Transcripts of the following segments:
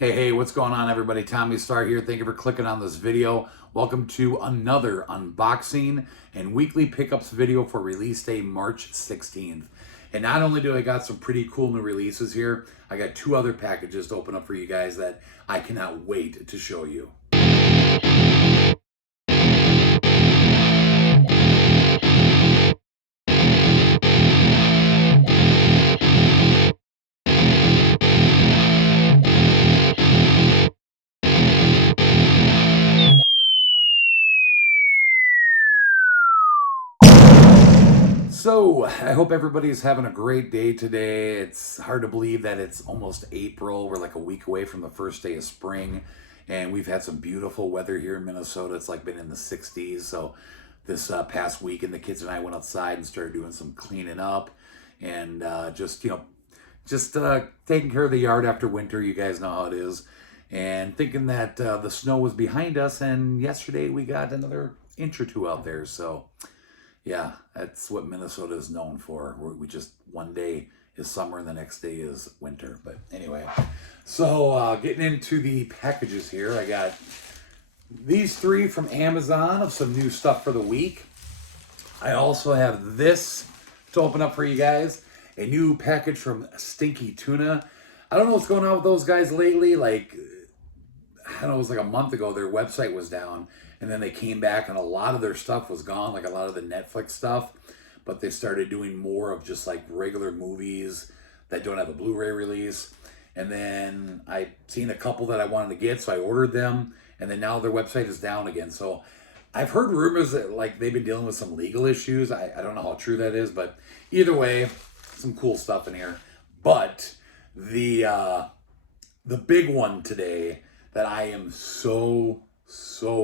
Hey, what's going on, everybody? Tommy Star here. Thank you for clicking on this video. Welcome to another unboxing and weekly pickups video for release day March 16th. And not only do I got some pretty cool new releases here, I got two other packages to open up for you guys that I cannot wait to show you. So, I hope everybody's having a great day today. It's hard to believe that it's almost April. We're like a week away from the first day of spring, and we've had some beautiful weather here in Minnesota. It's like been in the 60s. So, this past week, and the kids and I went outside and started doing some cleaning up and just taking care of the yard after winter. You guys know how it is. And thinking that the snow was behind us, and yesterday we got another inch or two out there. So, yeah, that's what Minnesota is known for. We just, one day is summer and the next day is winter. But anyway, so getting into the packages here, I got these three from Amazon of some new stuff for the week. I also have this to open up for you guys, a new package from Stinky Tuna. I don't know what's going on with those guys lately. Like, I don't know, it was like a month ago, their website was down, and then they came back and a lot of their stuff was gone, like a lot of the Netflix stuff, but they started doing more of just like regular movies that don't have a Blu Ray release. And then I seen a couple that I wanted to get, so I ordered them, and then now their website is down again. So I've heard rumors that like they've been dealing with some legal issues. I don't know how true that is, but either way, some cool stuff in here. But the big one today that I am so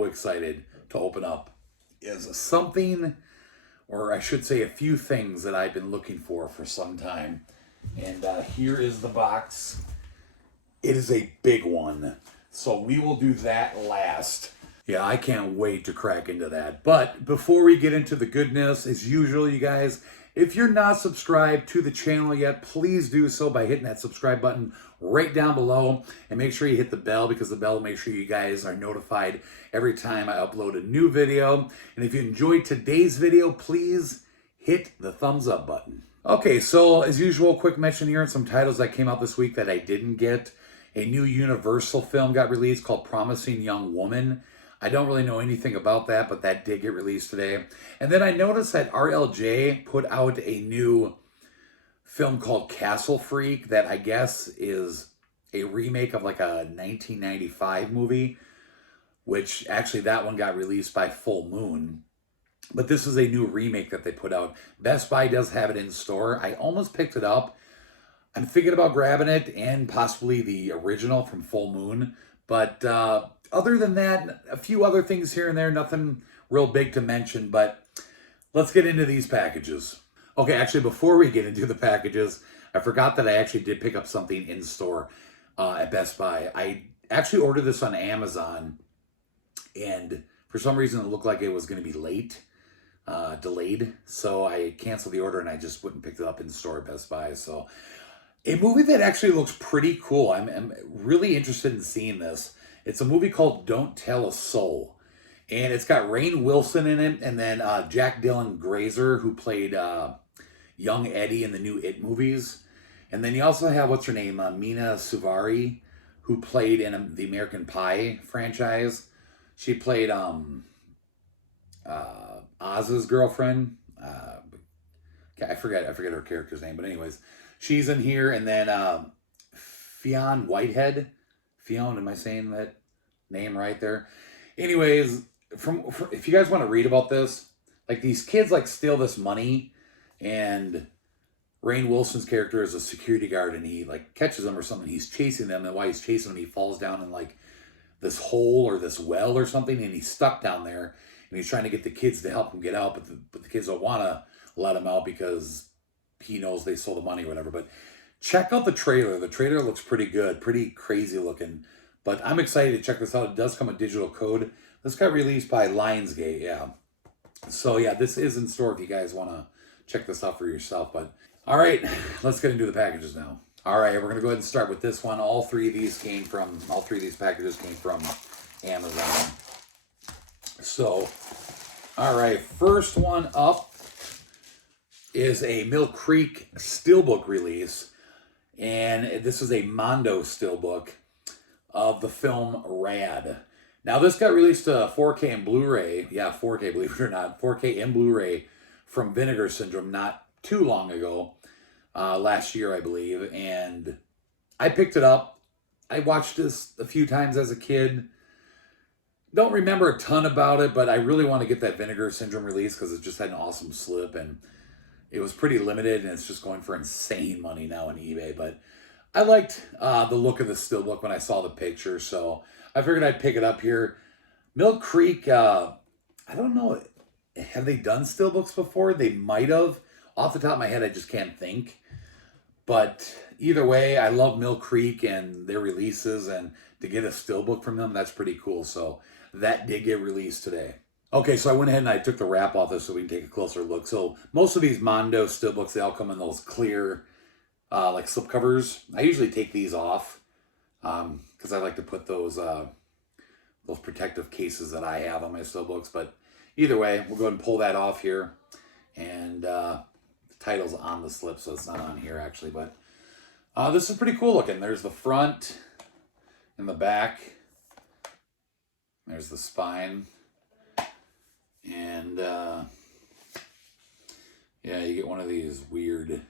excited to open up is something, or I should say a few things that I've been looking for some time. And here is the box. It is a big one, so we will do that last. Yeah, I can't wait to crack into that. But before we get into the goodness, as usual, you guys, if you're not subscribed to the channel yet, please do so by hitting that subscribe button right down below, and make sure you hit the bell, because the bell will make sure you guys are notified every time I upload a new video. And if you enjoyed today's video, please hit the thumbs up button. Okay, so as usual, quick mention here on some titles that came out this week that I didn't get. A new Universal film got released called Promising Young Woman. I don't really know anything about that, but that did get released today. And then I noticed that RLJ put out a new film called Castle Freak that I guess is a remake of like a 1995 movie, which actually that one got released by Full Moon. But this is a new remake that they put out. Best Buy does have it in store. I almost picked it up. I'm thinking about grabbing it and possibly the original from Full Moon. But other than that, a few other things here and there, nothing real big to mention, but let's get into these packages. Okay, actually, before we get into the packages, I forgot that I actually did pick up something in store at Best Buy. I actually ordered this on Amazon, and for some reason it looked like it was going to be late, delayed, so I canceled the order and I just went and picked it up in store at Best Buy. So a movie that actually looks pretty cool. I'm really interested in seeing this. It's a movie called Don't Tell a Soul. And it's got Rainn Wilson in it, and then Jack Dylan Grazer, who played young Eddie in the new It movies. And then you also have, what's her name, Mina Suvari, who played in the American Pie franchise. She played Oz's girlfriend. I forget her character's name, but anyways, she's in here. And then Fionn Whitehead. Fionn, am I saying that name right there? Anyways, if you guys want to read about this, like these kids like steal this money, and Rainn Wilson's character is a security guard, and he like catches them or something. He's chasing them, and while he's chasing them, he falls down in like this hole or this well or something, and he's stuck down there, and he's trying to get the kids to help him get out, but the kids don't want to let him out because he knows they stole the money or whatever. But check out the trailer. The trailer looks pretty good, pretty crazy looking. But I'm excited to check this out. It does come with digital code. This got released by Lionsgate, yeah. So yeah, this is in store if you guys want to check this out for yourself. But all right, let's get into the packages now. All right, we're going to go ahead and start with this one. All three of these packages came from Amazon. So, all right, first one up is a Mill Creek steelbook release. And this is a Mondo steelbook of the film Rad. Now, this got released to 4K and Blu Ray. Yeah, 4K, believe it or not. 4K and Blu Ray from Vinegar Syndrome not too long ago. Last year, I believe. And I picked it up. I watched this a few times as a kid. Don't remember a ton about it, but I really want to get that Vinegar Syndrome release because it just had an awesome slip. And it was pretty limited, and it's just going for insane money now on eBay. But I liked the look of the steelbook when I saw the picture, so I figured I'd pick it up here. Mill Creek, I don't know, have they done steelbooks before? They might have. Off the top of my head, I just can't think. But either way, I love Mill Creek and their releases, and to get a steelbook from them, that's pretty cool. So that did get released today. Okay, so I went ahead and I took the wrap off this so we can take a closer look. So most of these Mondo steelbooks, they all come in those clear, like slip covers. I usually take these off because I like to put those protective cases that I have on my steelbooks. But either way, we'll go ahead and pull that off here. And the title's on the slip, so it's not on here actually. But this is pretty cool looking. There's the front and the back. There's the spine. And yeah, you get one of these weird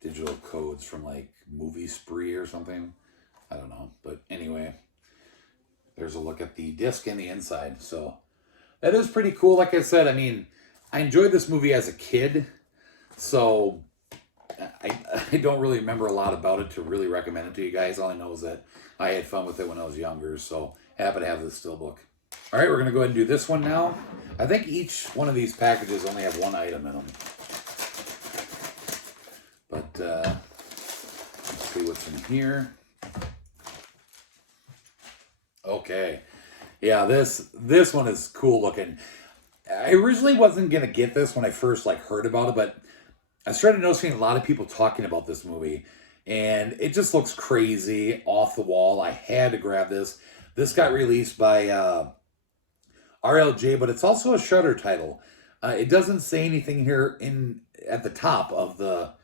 digital codes from like Movie Spree or something. I don't know. But anyway, there's a look at the disc and the inside. So that is pretty cool. Like I said, I mean, I enjoyed this movie as a kid. So I don't really remember a lot about it to really recommend it to you guys. All I know is that I had fun with it when I was younger. So happy to have this steelbook. All right, we're going to go ahead and do this one now. I think each one of these packages only have one item in them. But let's see what's in here. Okay. Yeah, this one is cool looking. I originally wasn't going to get this when I first heard about it, but I started noticing a lot of people talking about this movie. And it just looks crazy, off the wall. I had to grab this. This got released by RLJ, but it's also a Shudder title. It doesn't say anything here at the top of the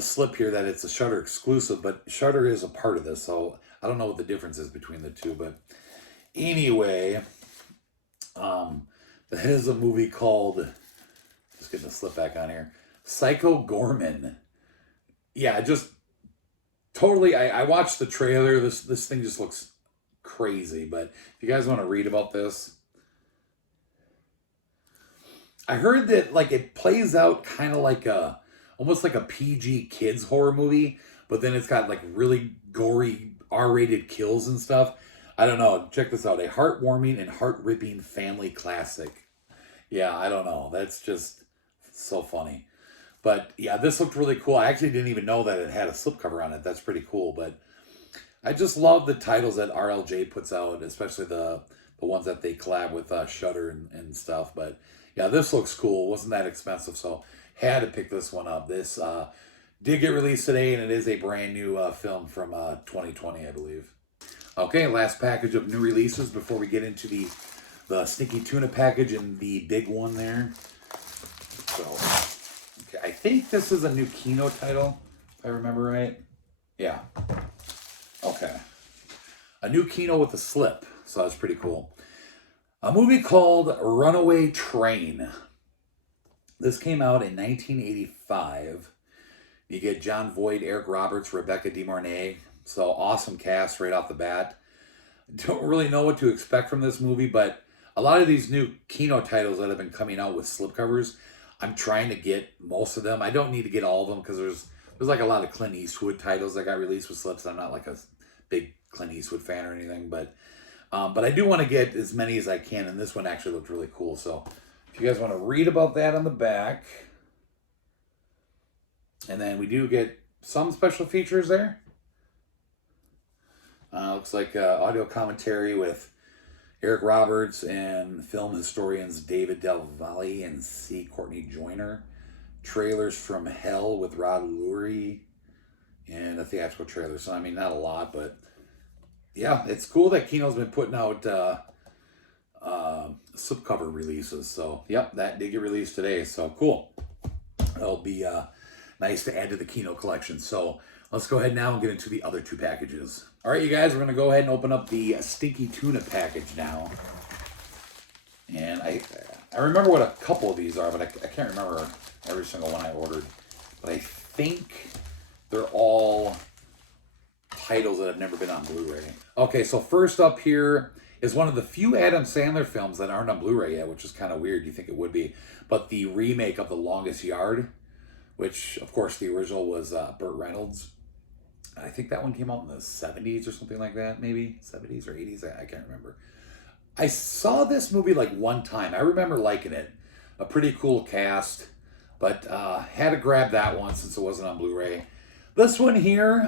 slip here that it's a Shudder exclusive, but Shudder is a part of this, so I don't know what the difference is between the two. But anyway, that is a movie called, just getting the slip back on here, Psycho Goreman. Yeah, just totally. I watched the trailer. This thing just looks crazy. But if you guys want to read about this, I heard that it plays out kind of almost like a PG kids horror movie, but then it's got really gory R-rated kills and stuff. I don't know. Check this out. A heartwarming and heart-ripping family classic. Yeah, I don't know. That's just so funny. But yeah, this looked really cool. I actually didn't even know that it had a slipcover on it. That's pretty cool. But I just love the titles that RLJ puts out, especially the ones that they collab with Shudder and stuff. But yeah, this looks cool. Wasn't that expensive, so had to pick this one up. This did get released today, and it is a brand new film from 2020, I believe. Okay, last package of new releases before we get into the Stinky Tuna package and the big one there. So, okay, I think this is a new Kino title, if I remember right. Yeah. Okay. A new Kino with a slip, so that's pretty cool. A movie called Runaway Train. This came out in 1985. You get John Voight, Eric Roberts, Rebecca De Mornay. So awesome cast right off the bat. Don't really know what to expect from this movie, but a lot of these new Kino titles that have been coming out with slipcovers, I'm trying to get most of them. I don't need to get all of them because there's a lot of Clint Eastwood titles that got released with slips. I'm not a big Clint Eastwood fan or anything, but I do want to get as many as I can, and this one actually looked really cool. So if you guys want to read about that on the back, and then we do get some special features there. Looks like audio commentary with Eric Roberts and film historians David Del Valle and C. Courtney Joyner. Trailers from Hell with Rod Lurie. and a theatrical trailer. So, I mean, not a lot, but yeah, it's cool that Kino's been putting out slipcover releases. So, yep, that did get released today. So, cool. It'll be nice to add to the Kino collection. So, let's go ahead now and get into the other two packages. All right, you guys, we're going to go ahead and open up the Stinky Tuna package now. And I remember what a couple of these are, but I can't remember every single one I ordered. But I think they're all titles that have never been on Blu Ray. Okay, so first up here is one of the few Adam Sandler films that aren't on Blu Ray yet, which is kind of weird. You think it would be. But the remake of The Longest Yard, which, of course, the original was Burt Reynolds. I think that one came out in the 70s or something like that, maybe 70s or 80s. I can't remember. I saw this movie like one time. I remember liking it. A pretty cool cast, but had to grab that one since it wasn't on Blu-ray. This one here,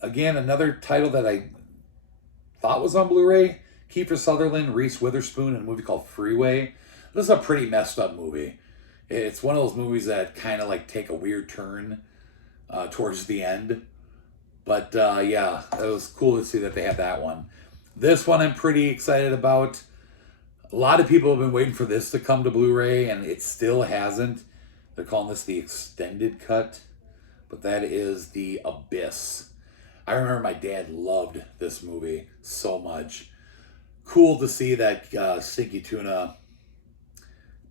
again, another title that I thought was on Blu-ray. Kiefer Sutherland, Reese Witherspoon in a movie called Freeway. This is a pretty messed up movie. It's one of those movies that kind of like take a weird turn towards the end. But yeah, it was cool to see that they had that one. This one I'm pretty excited about. A lot of people have been waiting for this to come to Blu-ray, and it still hasn't. They're calling this the extended cut, but that is The Abyss. I remember my dad loved this movie so much. Cool to see that Stinky Tuna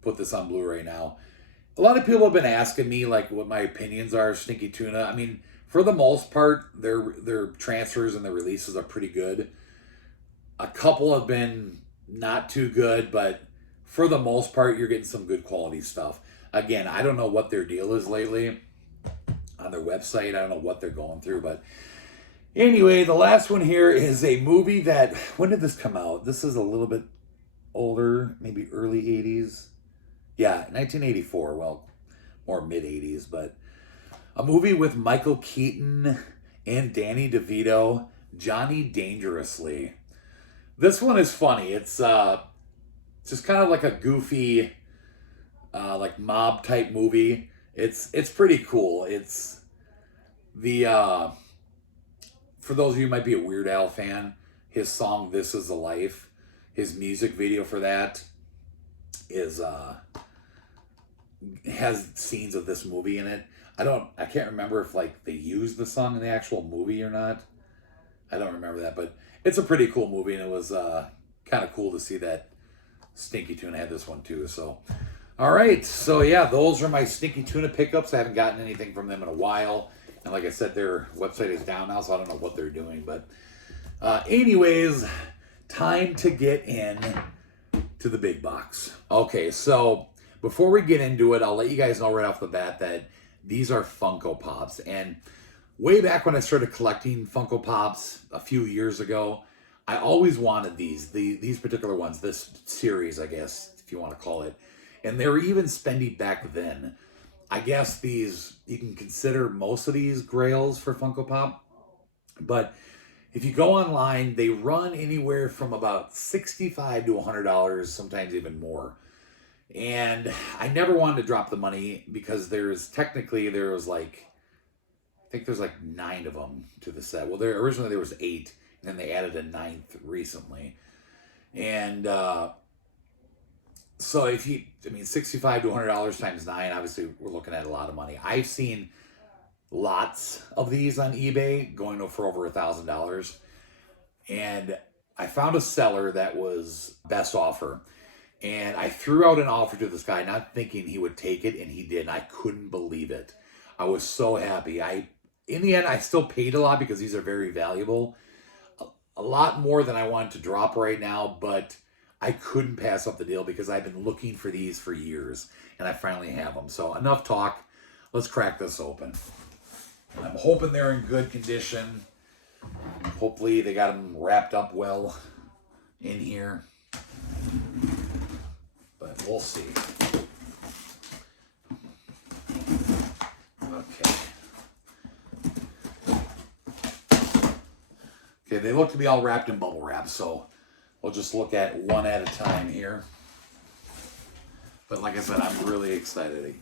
put this on Blu-ray now. A lot of people have been asking me like what my opinions are of Stinky Tuna. I mean, for the most part, their transfers and their releases are pretty good. A couple have been not too good, but for the most part, you're getting some good quality stuff. Again, I don't know what their deal is lately on their website. I don't know what they're going through, but anyway, the last one here is a movie that, when did this come out? This is a little bit older, maybe early 80s. Yeah, 1984. Well, more mid-80s, but a movie with Michael Keaton and Danny DeVito, Johnny Dangerously. This one is funny. It's just kind of like a goofy, like mob type movie. It's pretty cool. It's the for those of you who might be a Weird Al fan, his song "This Is the Life," his music video for that is has scenes of this movie in it. I can't remember if like they used the song in the actual movie or not. I don't remember that, but it's a pretty cool movie, and it was kind of cool to see that Stinky Tuna had this one too. So, all right. So yeah, those are my Stinky Tuna pickups. I haven't gotten anything from them in a while. And like I said, their website is down now, so I don't know what they're doing. But anyways, time to get in to the big box. Okay, so before we get into it, I'll let you guys know right off the bat that these are Funko Pops. And way back when I started collecting Funko Pops a few years ago, I always wanted these particular ones, this series, I guess, if you want to call it. And they were even spendy back then. I guess these, you can consider most of these grails for Funko Pop. But if you go online, they run anywhere from about $65 to $100, sometimes even more. And I never wanted to drop the money because there was like, I think there's like 9 of them to the set. Well, originally there was 8, and then they added a 9th recently. And so $65 to $100 times 9, obviously we're looking at a lot of money. I've seen lots of these on eBay going for over $1,000. And I found a seller that was best offer. And I threw out an offer to this guy, not thinking he would take it, and he did. And I couldn't believe it. I was so happy. In the end, I still paid a lot because these are very valuable. A lot more than I wanted to drop right now, but I couldn't pass up the deal because I've been looking for these for years, and I finally have them. So enough talk. Let's crack this open. I'm hoping they're in good condition. Hopefully they got them wrapped up well in here. But we'll see. Okay, they look to be all wrapped in bubble wrap, so we'll just look at one at a time here. But like I said, I'm really excited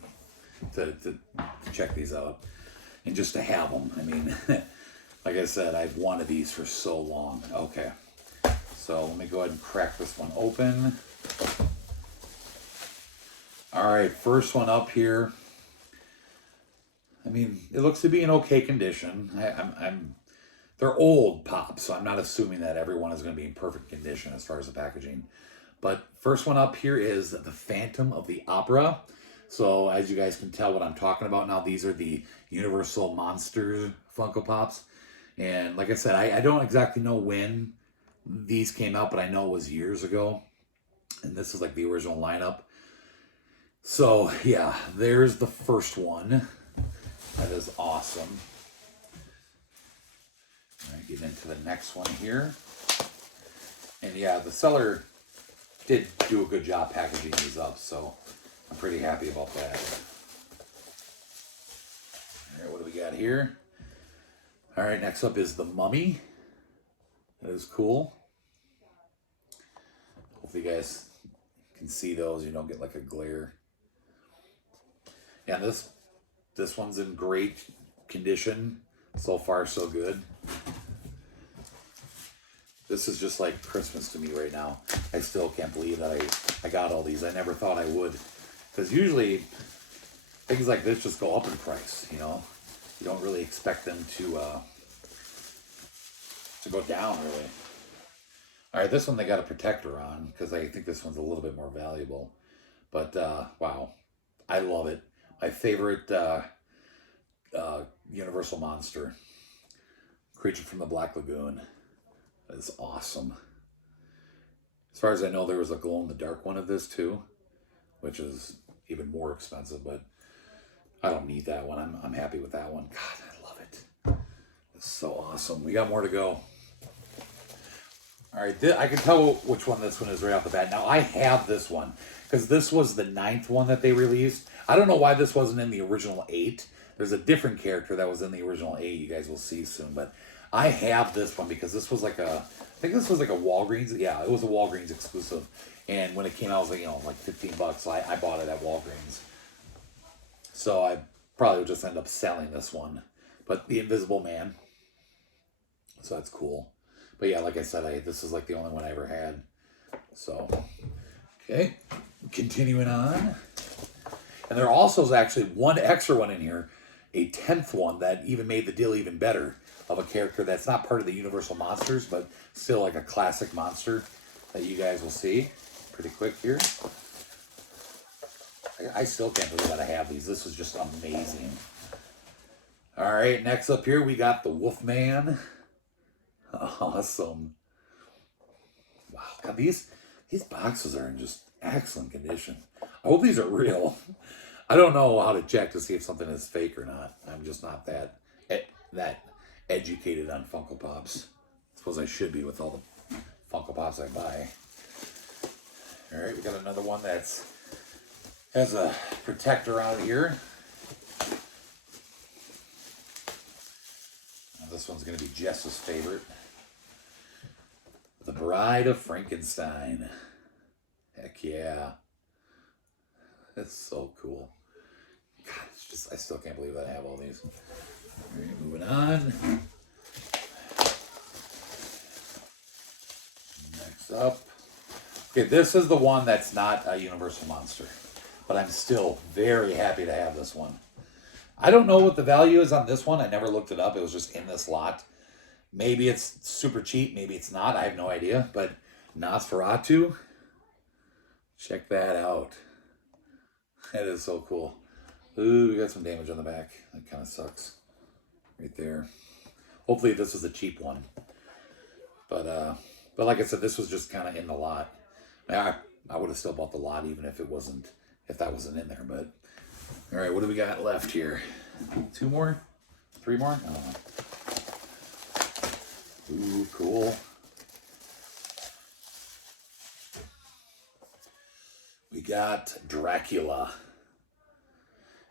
to check these out. and just to have them. I mean, like I said, I've wanted these for so long. Okay, so let me go ahead and crack this one open. All right, first one up here. I mean, it looks to be in okay condition. They're old Pops, so I'm not assuming that everyone is going to be in perfect condition as far as the packaging. But first one up here is the Phantom of the Opera. So as you guys can tell what I'm talking about now, these are the Universal Monsters Funko Pops. And like I said, I don't exactly know when these came out, but I know it was years ago. And this is like the original lineup. So yeah, there's the first one. That is awesome. All right, get into the next one here. And yeah, the seller did do a good job packaging these up, so I'm pretty happy about that. All right, what do we got here? All right, next up is the Mummy. That is cool. Hopefully you guys can see those. You don't get like a glare. Yeah, this one's in great condition. So far, so good. This is just like Christmas to me right now. I still can't believe that I got all these. I never thought I would. Because usually, things like this just go up in price, you know? You don't really expect them to go down, really. All right, this one they got a protector on, because I think this one's a little bit more valuable. But, wow. I love it. My favorite Universal monster. Creature from the Black Lagoon. That is awesome. As far as I know, there was a glow-in-the-dark one of this too, which is even more expensive, but I don't need that one. I'm happy with that one. God, I love it. It's so awesome. We got more to go. All right, I can tell which one this one is right off the bat. Now, I have this one because this was the 9th one that they released. I don't know why this wasn't in the original 8. There's a different character that was in the original 8. You guys will see soon, but I have this one because this was like I think this was like a Walgreens. Yeah, it was a Walgreens exclusive. And when it came out, it was like, you know, like $15. So I bought it at Walgreens. So I probably would just end up selling this one. But the Invisible Man. So that's cool. But yeah, like I said, this is like the only one I ever had. So, okay. Continuing on. And there also is actually one extra one in here. A 10th one that even made the deal even better. Of a character that's not part of the Universal Monsters, but still like a classic monster that you guys will see pretty quick here. I still can't believe that I have these. This is just amazing. All right, next up here we got the Wolfman. Awesome. Wow, God, these boxes are in just excellent condition. I hope these are real. I don't know how to check to see if something is fake or not. I'm just not that educated on Funko Pops. I suppose I should be with all the Funko Pops I buy. All right, we got another one has a protector on here. Now this one's going to be Jess's favorite. The Bride of Frankenstein. Heck yeah. That's so cool. God, it's just, I still can't believe that I have all these. All right, moving on. Next up. Okay, this is the one that's not a Universal Monster. But I'm still very happy to have this one. I don't know what the value is on this one. I never looked it up. It was just in this lot. Maybe it's super cheap. Maybe it's not. I have no idea. But Nosferatu. Check that out. That is so cool. Ooh, we got some damage on the back. That kind of sucks. Right there. Hopefully this was a cheap one. But like I said, this was just kind of in the lot. I would have still bought the lot even if that wasn't in there. But all right, what do we got left here? 2 more? 3 more? I don't know. Ooh, cool. We got Dracula.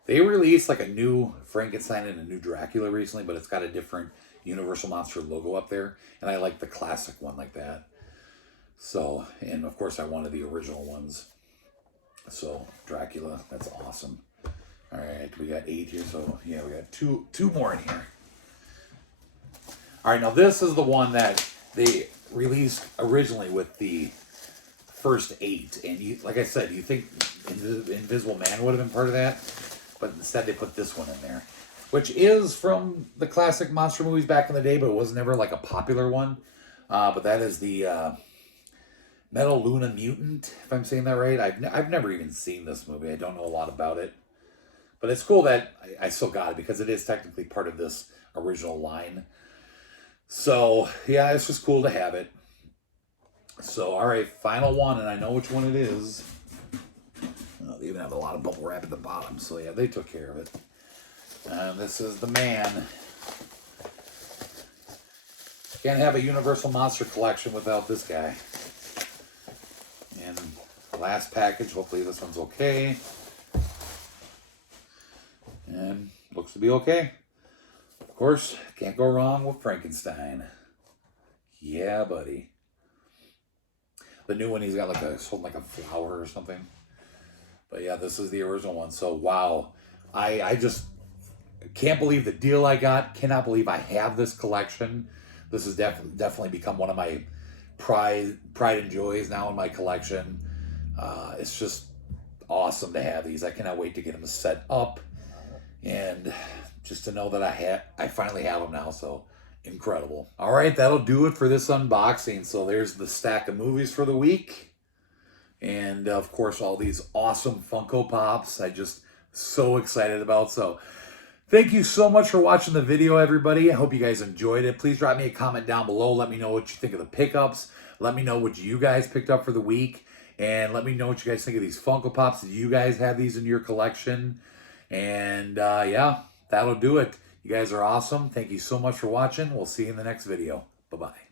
They released like a new Frankenstein and a new Dracula recently, but it's got a different Universal Monster logo up there. And I like the classic one like that. So, and of course I wanted the original ones. So, Dracula, that's awesome. All right, we got 8 here, so yeah, we got two more in here. All right, now this is the one that they released originally with the first 8, and you, like I said, you think Invisible Man would have been part of that, but instead they put this one in there, which is from the classic monster movies back in the day, but it was never like a popular one. But that is the Metal Luna Mutant, if I'm saying that right. I've never even seen this movie. I don't know a lot about it. But it's cool that I still got it because it is technically part of this original line. So, yeah, it's just cool to have it. So, all right, final one, and I know which one it is. Oh, they even have a lot of bubble wrap at the bottom. So, yeah, they took care of it. And this is the man. Can't have a Universal Monster collection without this guy. And the last package, hopefully this one's okay. And looks to be okay. Of course, can't go wrong with Frankenstein. Yeah, buddy. The new one, he's got like holding like a flower or something. But yeah, this is the original one. So wow, I just can't believe the deal I got. Cannot believe I have this collection. This has definitely become one of my pride and joys now in my collection. It's just awesome to have these. I cannot wait to get them set up. And just to know that I finally have them now, so incredible. All right, that'll do it for this unboxing. So there's the stack of movies for the week. And of course, all these awesome Funko Pops I just so excited about. So thank you so much for watching the video, everybody. I hope you guys enjoyed it. Please drop me a comment down below. Let me know what you think of the pickups. Let me know what you guys picked up for the week. And let me know what you guys think of these Funko Pops. Do you guys have these in your collection? And yeah, that'll do it. You guys are awesome. Thank you so much for watching. We'll see you in the next video. Bye-bye.